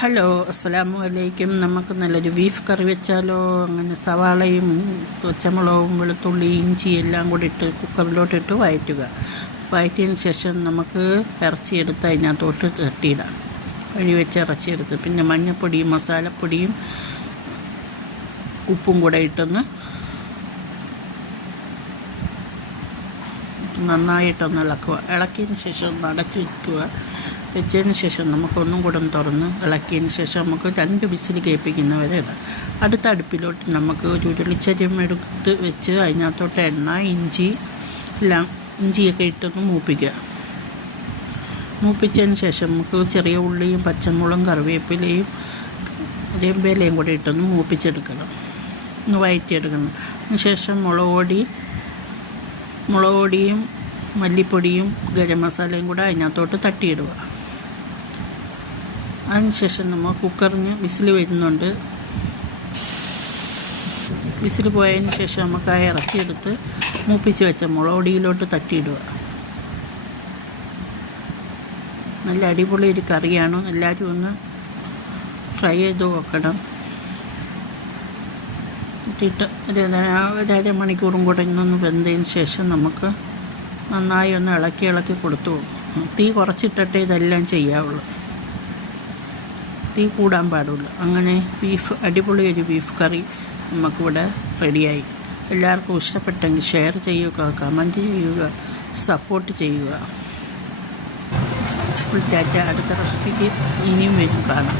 Hello, അസ്സലാമു അലൈക്കും. നമുക്ക് നല്ലൊരു ബീഫ് കറി വെച്ചാലോ? അങ്ങനെ സവാളയും പച്ചമുളകും വെളുത്തുള്ളി ഇഞ്ചി എല്ലാം കൂടി ഇട്ട് കുക്കറിലോട്ടിട്ട് വഴറ്റിയതിന് ശേഷം നമുക്ക് ഇറച്ചിയെടുത്ത് അതിനകത്തോട്ട് തട്ടിയിടാം. വെച്ച ഇറച്ചിയെടുത്ത് പിന്നെ മഞ്ഞൾപ്പൊടിയും മസാലപ്പൊടിയും ഉപ്പും കൂടെ ഇട്ടൊന്ന് നന്നായിട്ടൊന്ന് ഇളക്കിയതിന് ശേഷം ഒന്ന് അടച്ച് വെച്ചതിന് ശേഷം നമുക്കൊന്നും കൂടെ തുറന്ന് ഇളക്കിയതിന് ശേഷം നമുക്ക് 2 വിസിൽ കേൾപ്പിക്കുന്നവരെ ഇടാം. അടുത്ത അടുപ്പിലോട്ട് നമുക്ക് ഒരു ഉരുളിച്ചെരിയും എടുത്ത് വെച്ച് അതിനകത്തോട്ട് എണ്ണ ഇഞ്ചിയൊക്കെ ഇട്ടൊന്ന് മൂപ്പിച്ചതിന് ശേഷം നമുക്ക് ചെറിയ ഉള്ളിയും പച്ചമുളകും കറിവേപ്പിലയും വേലയും കൂടി ഇട്ടൊന്ന് മൂപ്പിച്ചെടുക്കണം, ഒന്ന് വഴറ്റിയെടുക്കണം. അതിന് ശേഷം മുളക് പൊടിയും മല്ലിപ്പൊടിയും ഗരം മസാലയും കൂടെ അതിനകത്തോട്ട് തട്ടിയിടുക. അതിനുശേഷം നമ്മൾ കുക്കറിന് വിസിൽ വരുന്നുണ്ട്. വിസിൽ പോയതിന് ശേഷം നമുക്ക് ആ ഇറച്ചിയെടുത്ത് മൂപ്പിച്ച് വെച്ച മുളക് പൊടിയിലോട്ട് തട്ടിയിടുക. നല്ല അടിപൊളി ഒരു കറിയാണ്, എല്ലാവരും ഒന്ന് ഫ്രൈ ചെയ്ത് നോക്കണം. ഇട്ടിട്ട് ഒരു അരമണിക്കൂറും കൂടെ ഇന്നൊന്ന് വെന്തതിന് ശേഷം നമുക്ക് നന്നായി ഒന്ന് ഇളക്കി കൊടുത്തു പോകും. തീ കുറച്ചിട്ടിട്ടേ ഇതെല്ലാം ചെയ്യാവുള്ളൂ, തീ കൂടാൻ പാടുള്ളൂ. അങ്ങനെ അടിപൊളി ഒരു ബീഫ് കറി നമുക്കിവിടെ റെഡിയായി. എല്ലാവർക്കും ഇഷ്ടപ്പെട്ടെങ്കിൽ ഷെയർ ചെയ്യുക, കമൻറ്റ് ചെയ്യുക, സപ്പോർട്ട് ചെയ്യുക. അടുത്ത റെസിപ്പിക്ക് ഇനിയും വരും കാണാം.